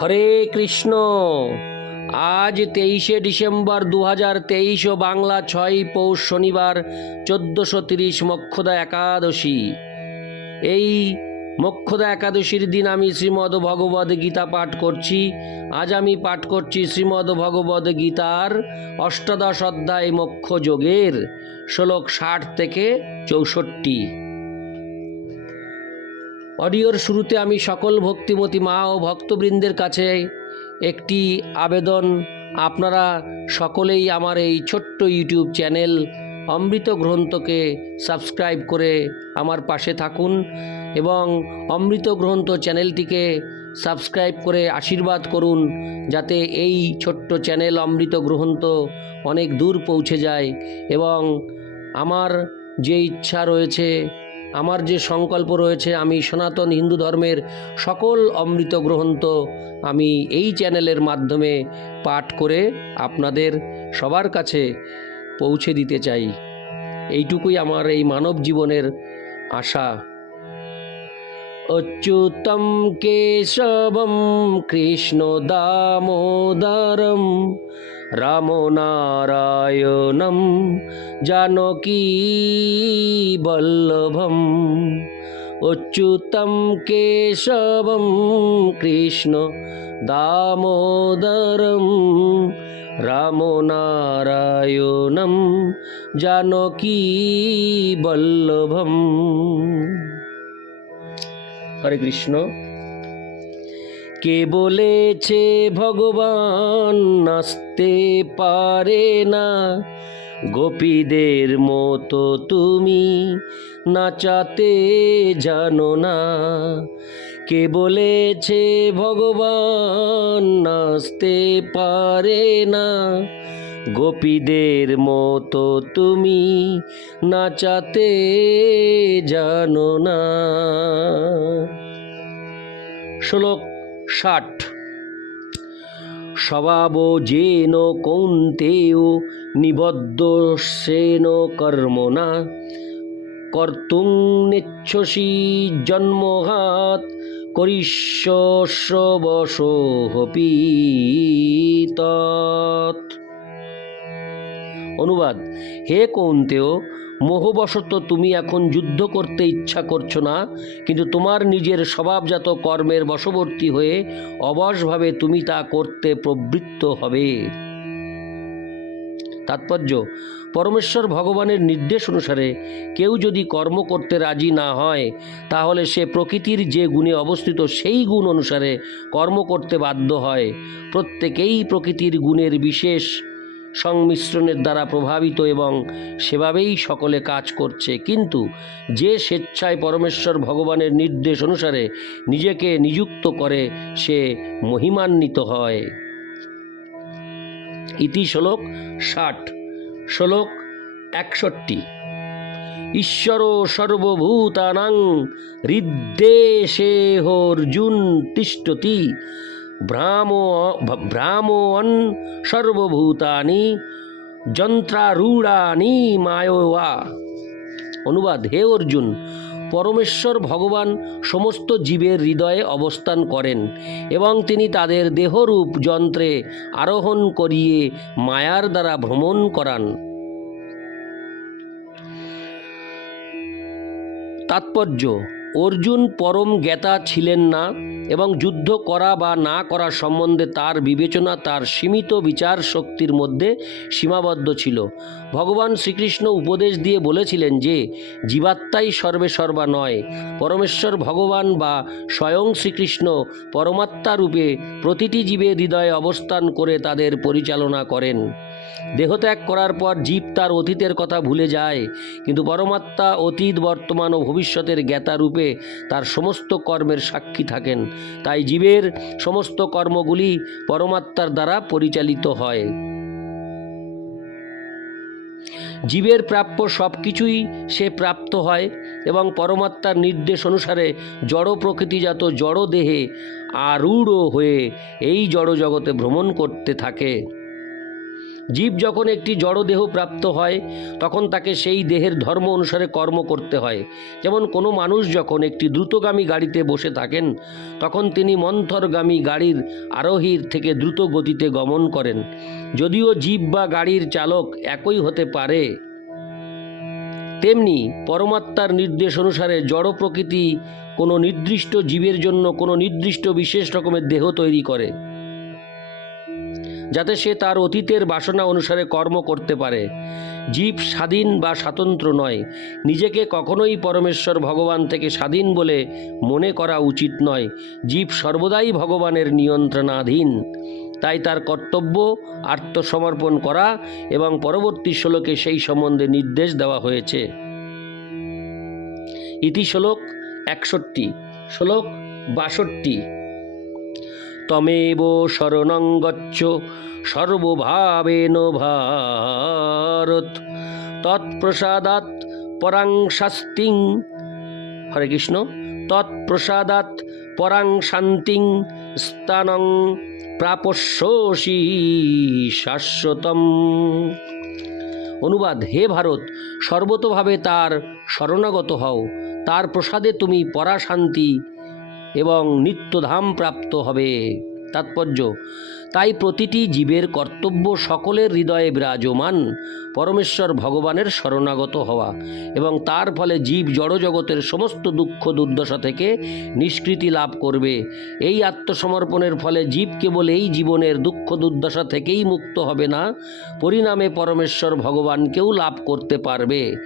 হরে কৃষ্ণ। আজ তেইশে ডিসেম্বর দু হাজার তেইশ ও বাংলা ছয় পৌষ শনিবার চোদ্দোশো তিরিশ মক্ষদা একাদশী। এই মক্ষদা একাদশীর দিন আমি শ্রীমদ ভগবদ গীতা পাঠ করছি। আজ আমি পাঠ করছি শ্রীমদ ভগবদ গীতার অষ্টাদশ অধ্যায় মোক্ষ যোগের, শ্লোক ষাট থেকে চৌষট্টি। অডিওর শুরুতে আমি সকল ভক্তিমতী মা ও ভক্তবৃন্দের কাছে একটি আবেদন। আপনারা সকলেই আমার এই ছোট্ট ইউটিউব চ্যানেল অমৃত গ্রন্থকে সাবস্ক্রাইব করে আমার পাশে থাকুন এবং অমৃত গ্রন্থ চ্যানেলটিকে সাবস্ক্রাইব করে আশীর্বাদ করুন যাতে এই ছোট্ট চ্যানেল অমৃত গ্রন্থ অনেক দূর পৌঁছে যায় এবং আমার যে ইচ্ছা রয়েছে আমার যে সংকল্প রয়েছে, আমি সনাতন হিন্দু ধর্মের সকল অমৃত গ্রন্থ আমি এই চ্যানেলের মাধ্যমে পাঠ করে আপনাদের সবার কাছে পৌঁছে দিতে চাই। এইটুকুই আমার এই মানব জীবনের আশা। अच्युतं केशवं कृष्ण दामोदरं रामो नारायणं जानकीवल्लभम् अच्युतं केशवं कृष्ण दामोदरं रामो नारायणं जानकीवल्लभम् হরে কৃষ্ণ। কে বলেছে ভগবান নাচতে পারে না? গোপীদের মতো তুমি নাচাতে জানো না। কে বলেছে ভগবান নাচতে পারে না? গোপীদের মতো তুমি নাচাতে জানো না। শ্লোক ষাট। স্বভাব যেন কৌন্তেয়, নিবদ্ধ সেন কর্মণা। কর্তুং নেচ্ছসি জন্মঘাত করিষ্যবশোহপি তৎ। অনুবাদ। হে কৌন্তেয়, মোহবশত তুমি এখন যুদ্ধ করতে ইচ্ছা করছ না, কিন্তু তোমার নিজের স্বভাবজাত কর্মের বশবর্তী হয়ে অবশভাবে তুমি তা করতে প্রবৃত্ত হবে। তাৎপর্য, পরমেশ্বর ভগবানের নির্দেশ অনুসারে কেউ যদি কর্ম করতে রাজি না হয়, তাহলে সে প্রকৃতির যে গুণে অবস্থিত সেই গুণ অনুসারে কর্ম করতে বাধ্য হয়। প্রত্যেকেই প্রকৃতির গুণের বিশেষ সংমিশ্রণের দ্বারা প্রভাবিত এবং সেভাবেই সকলে কাজ করছে। কিন্তু যে স্বেচ্ছায় পরমেশ্বর ভগবানের নির্দেশ অনুসারে নিজেকে নিযুক্ত করে, সে মহিমান্বিত হয়। ইতি শ্লোক ষাট। শ্লোক একষট্টি। ঈশ্বর সর্বভূতানাং হৃদ্দেশে অর্জুন তিষ্ঠতি। ভ্রামো ভ্রামোয়ন সর্বভূতানি যন্ত্রারূঢ়ানি মায়োয়া অনুবাদ হে অর্জুন, পরমেশ্বর ভগবান সমস্ত জীবের হৃদয়ে অবস্থান করেন এবং তিনি তাদের দেহরূপ যন্ত্রে আরোহণ করিয়ে মায়ার দ্বারা ভ্রমণ করান। তাৎপর্য অর্জুন পরম জ্ঞাতা ছিলেন না এবং যুদ্ধ করা বা না করা সম্বন্ধে তার বিবেচনা, তার সীমিত বিচার শক্তির মধ্যে সীমাবদ্ধ ছিল। ভগবান শ্রীকৃষ্ণ উপদেশ দিয়ে বলেছিলেন যে, জীবাত্মাই সর্বে সর্বা নয়, পরমেশ্বর ভগবান বা স্বয়ং শ্রীকৃষ্ণ পরমাত্মা রূপে প্রতিটি জীবের হৃদয়ে অবস্থান করে তাদের পরিচালনা করেন। দেহত্যাগ করার পর জীব তার অতীতের কথা ভুলে যায়, কিন্তু পরমাত্মা অতীত, বর্তমান ও ভবিষ্যতের জ্ঞাতা রূপে তার সমস্ত কর্মের সাক্ষী থাকেন। তাই জীবের সমস্ত কর্মগুলি পরমাত্মার দ্বারা পরিচালিত হয়। জীবের প্রাপ্য সব কিছুই সে প্রাপ্ত হয় এবং পরমাত্মার নির্দেশ অনুসারে জড় প্রকৃতিজাত জড় দেহে আরূঢ় হয়ে এই জড় জগতে ভ্রমণ করতে থাকে। জীব যখন একটি জড় দেহ প্রাপ্ত হয়, তখন তাকে সেই দেহের ধর্ম অনুসারে কর্ম করতে হয়। যেমন কোনো মানুষ যখন একটি দ্রুতগামী গাড়িতে বসে থাকেন, তখন তিনি মন্থরগামী গাড়ির আরোহীর থেকে দ্রুত গতিতে গমন করেন। যদিও জীব বা গাড়ির চালক একই হতে পারে। তেমনি পরমাত্মার নির্দেশ অনুসারে জড় প্রকৃতি কোনো নির্দিষ্ট জীবের জন্য কোনো নির্দিষ্ট বিশেষ রকমের দেহ তৈরি করে। যাতে সে তার অতীতের বাসনা অনুসারে কর্ম করতে পারে। জীব স্বাধীন বা স্বাতন্ত্র নয়। নিজেকে কখনোই পরমেশ্বর ভগবান থেকে স্বাধীন বলে মনে করা উচিত নয়। জীব সর্বদাই ভগবানের নিয়ন্ত্রণাধীন। তাই তার কর্তব্য, আত্মসমর্পণ করা এবং পরবর্তী শ্লোকে সেই সম্বন্ধে নির্দেশ দেওয়া হয়েছে। ইতি শ্লোক একষট্টি। শ্লোক বাষট্টি। তমেব শরণং গচ্ছ, সর্বভাবেন ভারত। তৎপ্রসাদাৎ পরাং শাস্তিং, হরে কৃষ্ণ, তৎপ্রসাদাৎ পরাং শান্তিং, স্থানং প্রাপস্যসি শাশ্বতম। অনুবাদ, হে ভারত, সর্বতভাবে তার শরণাগত হও, তার প্রসাদে তুমি পরাশান্তি এবং নিত্যধাম প্রাপ্ত হবে। তাৎপর্য তাই প্রতিটি জীবের কর্তব্য সকলের হৃদয়ে বিরাজমান, পরমেশ্বর ভগবানের শরণাগত হওয়া এবং তার ফলে জীব জড়জগতের সমস্ত দুঃখ দুর্দশা থেকে নিষ্কৃতি লাভ করবে। এই আত্মসমর্পণের ফলে জীব কেবল এই জীবনের দুঃখ দুর্দশা থেকেই মুক্ত হবে না, পরিণামে পরমেশ্বর ভগবানকেও লাভ করতে পারবে।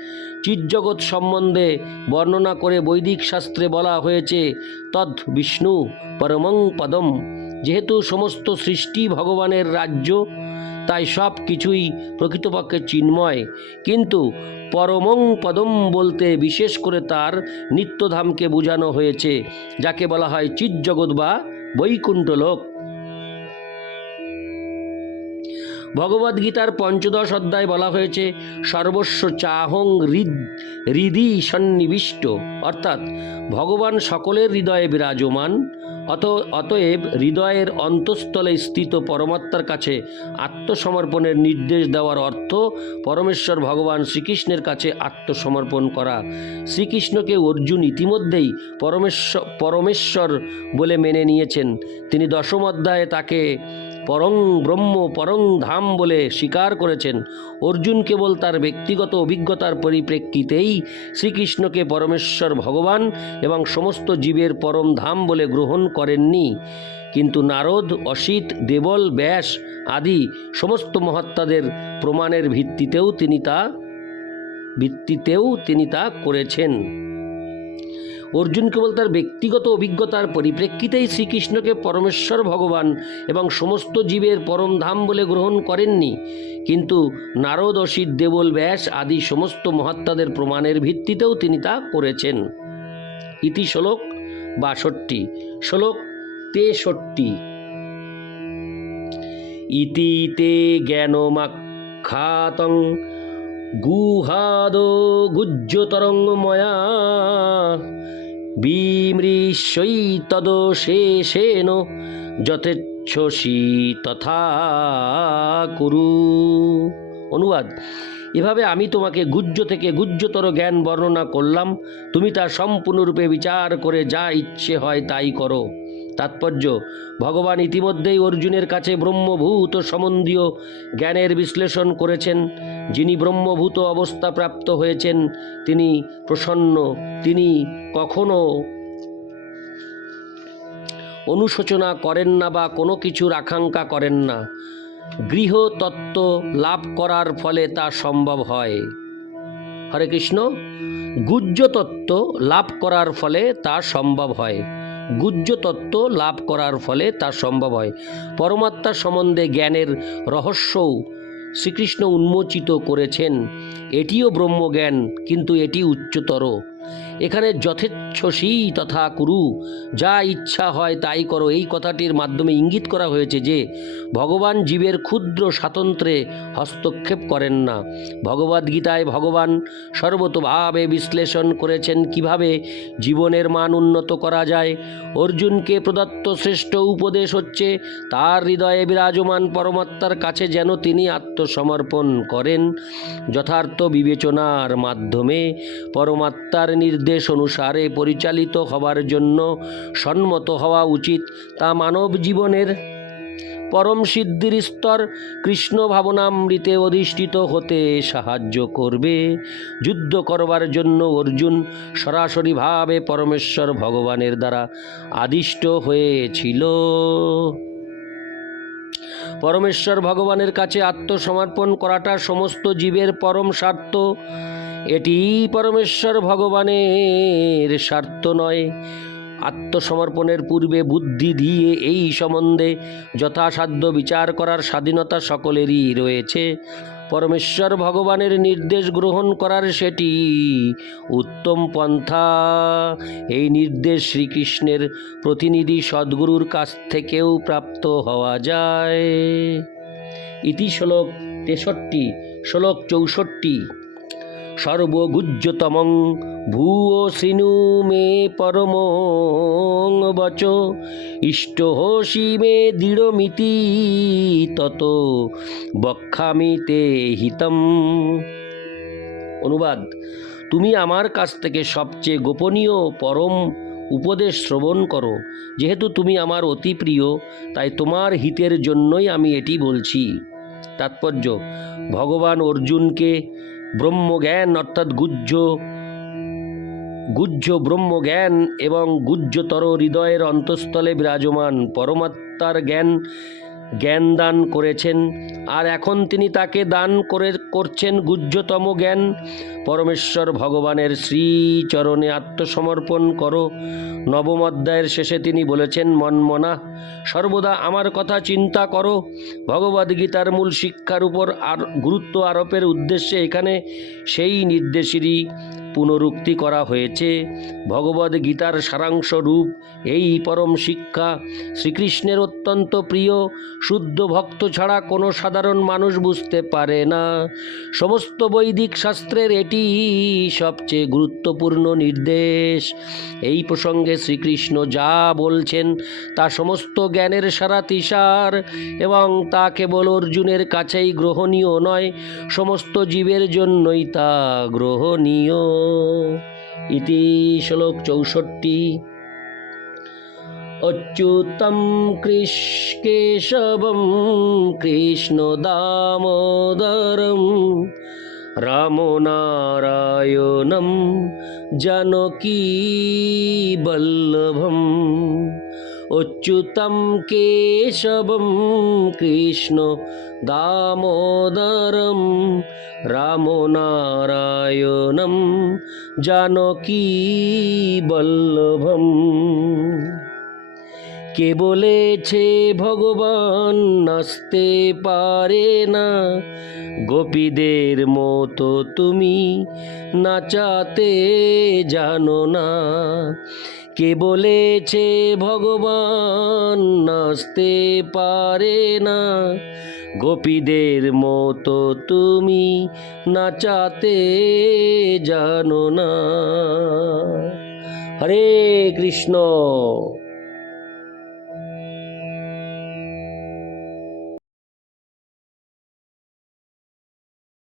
চিৎজগৎ সম্বন্ধে বর্ণনা করে বৈদিক শাস্ত্রে বলা হয়েছে, তৎ বিষ্ণু পরমং পদম। যেহেতু সমস্ত সৃষ্টি ভগবানের রাজ্য, তাই সব কিছুই প্রকৃতপক্ষে চিন্ময়। কিন্তু পরমং পদম বলতে বিশেষ করে তার নিত্যধামকে বোঝানো হয়েছে, যাকে বলা হয় চিৎজগৎ বা বৈকুণ্ঠ ভগবদ্গীতার পঞ্চদশ অধ্যায় বলা হয়েছে, সর্বস্ব চাহং হৃদ, হৃদি সন্নিবিষ্ট। অর্থাৎ, ভগবান সকলের হৃদয়ে বিরাজমান, অত, অতএব হৃদয়ের অন্তঃস্থলে স্থিত পরমাত্মার কাছে আত্মসমর্পণের নির্দেশ দেওয়ার অর্থ, পরমেশ্বর ভগবান শ্রীকৃষ্ণের কাছে আত্মসমর্পণ করা। শ্রীকৃষ্ণকে অর্জুন ইতিমধ্যেই পরমেশ্বর পরমেশ্বর বলে মেনে নিয়েছেন। তিনি দশম অধ্যায়ে তাকে পরং ব্রহ্ম, পরং ধাম বলে স্বীকার করেছেন। অর্জুন কেবল তার ব্যক্তিগত অভিজ্ঞতার পরিপ্রেক্ষিতেই শ্রীকৃষ্ণকে পরমেশ্বর ভগবান এবং সমস্ত জীবের পরম ধাম বলে গ্রহণ করেননি। কিন্তু নারদ, অসিত, দেবল, ব্যাস আদি সমস্ত মহাত্মাদের প্রমাণের ভিত্তিতেও তিনি তা ভিত্তিতেও তিনি তা করেছেন। অর্জুন কেবল তার ব্যক্তিগত অভিজ্ঞতার পরিপ্রেক্ষিতেই শ্রীকৃষ্ণকে পরমেশ্বর ভগবান এবং সমস্ত জীবের পরম ধাম বলে গ্রহণ করেননি। কিন্তু নারদ, অসিত, দেবল, ব্যাস আদি সমস্ত মহাত্মাদের প্রমাণের ভিত্তিতেও তিনি তা করেছেন। ইতি শ্লোক বাষট্টি। শ্লোক তেষট্টি। ইতি তে জ্ঞানমাখ্যাতং গুহাদ গুজ্জতরং ময়া বিমৃশৈ তদশেষেন যথেচ্ছসি তথা কুরু। অনুবাদ, এভাবে আমি তোমাকে গুজ্জ থেকে গুজ্জতর জ্ঞান বর্ণনা করলাম। তুমি তা সম্পূর্ণরূপে বিচার করে যা ইচ্ছে হয় তাই করো। তাৎপর্য। ভগবান ইতিমধ্যেই অর্জুনের কাছে ব্রহ্মভূত সম্বন্ধীয় জ্ঞানের বিশ্লেষণ করেছেন। যিনি ব্রহ্মভূত অবস্থা প্রাপ্ত হয়েছেন, তিনি প্রসন্ন, তিনি কখনো অনুশোচনা করেন না বা কোনো কিছুর আকাঙ্ক্ষা করেন না। গৃহতত্ত্ব লাভ করার ফলে তা সম্ভব হয়। হরে কৃষ্ণ গুজ্জ তত্ত্ব লাভ করার ফলে তা সম্ভব হয়। গুজ্জ তত্ত্ব লাভ করার ফলে তা সম্ভব হয়। পরমাত্মা সম্বন্ধে জ্ঞানের রহস্যও শ্রীকৃষ্ণ উন্মোচিত করেছেন। এটিও ব্রহ্মজ্ঞান, কিন্তু এটি উচ্চতর। এখানে যথেচ্ছ যথেচ্ছসী তথা কুরু। যা ইচ্ছা হয় তাই করো। এই কথাটির মাধ্যমে ইঙ্গিত করা হয়েছে যে, ভগবান জীবের ক্ষুদ্র স্বাতন্ত্র্যে হস্তক্ষেপ করেন না। ভগবদ্গীতায় ভগবান সর্বতোভাবে বিশ্লেষণ করেছেন কীভাবে জীবনের মান উন্নত করা যায়। অর্জুনকে প্রদত্ত শ্রেষ্ঠ উপদেশ হচ্ছে, তার হৃদয়ে বিরাজমান পরমাত্মার কাছে যেন তিনি আত্মসমর্পণ করেন। যথার্থ বিবেচনার মাধ্যমে পরমাত্মার নির্দেশ অনুসারে পরিচালিত হবার জন্য সম্মত হওয়া উচিত তা মানব জীবনের পরম সিদ্ধির স্তর কৃষ্ণ ভাবনামৃতে অধিষ্ঠিত হতে সাহায্য করবে। যুদ্ধ করবার জন্য অর্জুন সরাসরিভাবে পরমেশ্বর ভগবানের দ্বারা আদিষ্ট হয়েছিল। পরমেশ্বর ভগবানের কাছে আত্মসমর্পণ করাটা সমস্ত জীবের পরম স্বার্থ। এটি পরমেশ্বর ভগবানের স্বার্থ নয়। আত্মসমর্পণের পূর্বে বুদ্ধি দিয়ে এই সম্বন্ধে যথাসাধ্য বিচার করার স্বাধীনতা সকলেরই রয়েছে। পরমেশ্বর ভগবানের নির্দেশ গ্রহণ করার সেটি উত্তম পন্থা। এই নির্দেশ শ্রীকৃষ্ণের প্রতিনিধি সদ্গুরুর কাছ থেকেও প্রাপ্ত হওয়া যায়। ইতি শ্লোক তেষট্টি, শ্লোক চৌষট্টি। সর্বগুজ্জতমং ভূয় শৃণু মে পরম বচ। ইষ্ট ইষ্টহসি মে দৃঢ়মিতি তত বক্ষামি তে হিতম। অনুবাদ, তুমি আমার কাছ থেকে সবচেয়ে গোপনীয় পরম উপদেশ শ্রবণ করো। যেহেতু তুমি আমার অতি প্রিয়, তাই তোমার হিতের জন্যই আমি এটি বলছি। তাৎপর্য, ভগবান অর্জুনকে ব্রহ্মজ্ঞান অর্থাৎ গুজ্জ গুজ্জ ব্রহ্মজ্ঞান এবং গুজ্জতর হৃদয়ের অন্তঃস্থলে বিরাজমান পরমাত্মার জ্ঞান জ্ঞান দান করেছেন। আর এখন তিনি তাকে দান করে, করছেন গুহ্যতম জ্ঞান। পরমেশ্বর ভগবানের শ্রীচরণে আত্মসমর্পণ করো। নবম অধ্যায়ের শেষে তিনি বলেছেন মনমনা সর্বদা আমার কথা চিন্তা করো। ভগবদ্গীতার মূল শিক্ষার উপর আর গুরুত্ব আরোপের উদ্দেশ্যে এখানে সেই নির্দেশেরই পুনরুক্তি করা হয়েছে। ভগবদ্গীতার সারাংশ রূপ, এই পরম শিক্ষা শ্রীকৃষ্ণের অত্যন্ত প্রিয়। শুদ্ধ ভক্ত ছাড়া কোনো সাধারণ মানুষ বুঝতে পারে না। সমস্ত বৈদিক শাস্ত্রের এটি সবচেয়ে গুরুত্বপূর্ণ নির্দেশ। এই প্রসঙ্গে শ্রীকৃষ্ণ যা বলছেন তা সমস্ত জ্ঞানের সারা তিসার এবং তা কেবল অর্জুনের কাছেই গ্রহণীয় নয়, সমস্ত জীবের জন্যই তা গ্রহণীয়। ইতি শ্লোক চৌষট্টি অচ্যুতম কৃষ্কেশবম কৃষ্ণ দামোদরম রামনারায়ণম জানকী বল্লভম অচ্যুতম কেশবম কৃষ্ণ দামোদরম রামনারায়ণম জানকী বল্লভম। কে বলেছে, ভগবান নাচতে পারে না। গোপীদের মতো তুমি নাচাতে জানো না। কে বলেছে ভগবান নাচতে পারে না? গোপীদের মতো তুমি নাচাতে জানো না। হরে কৃষ্ণ।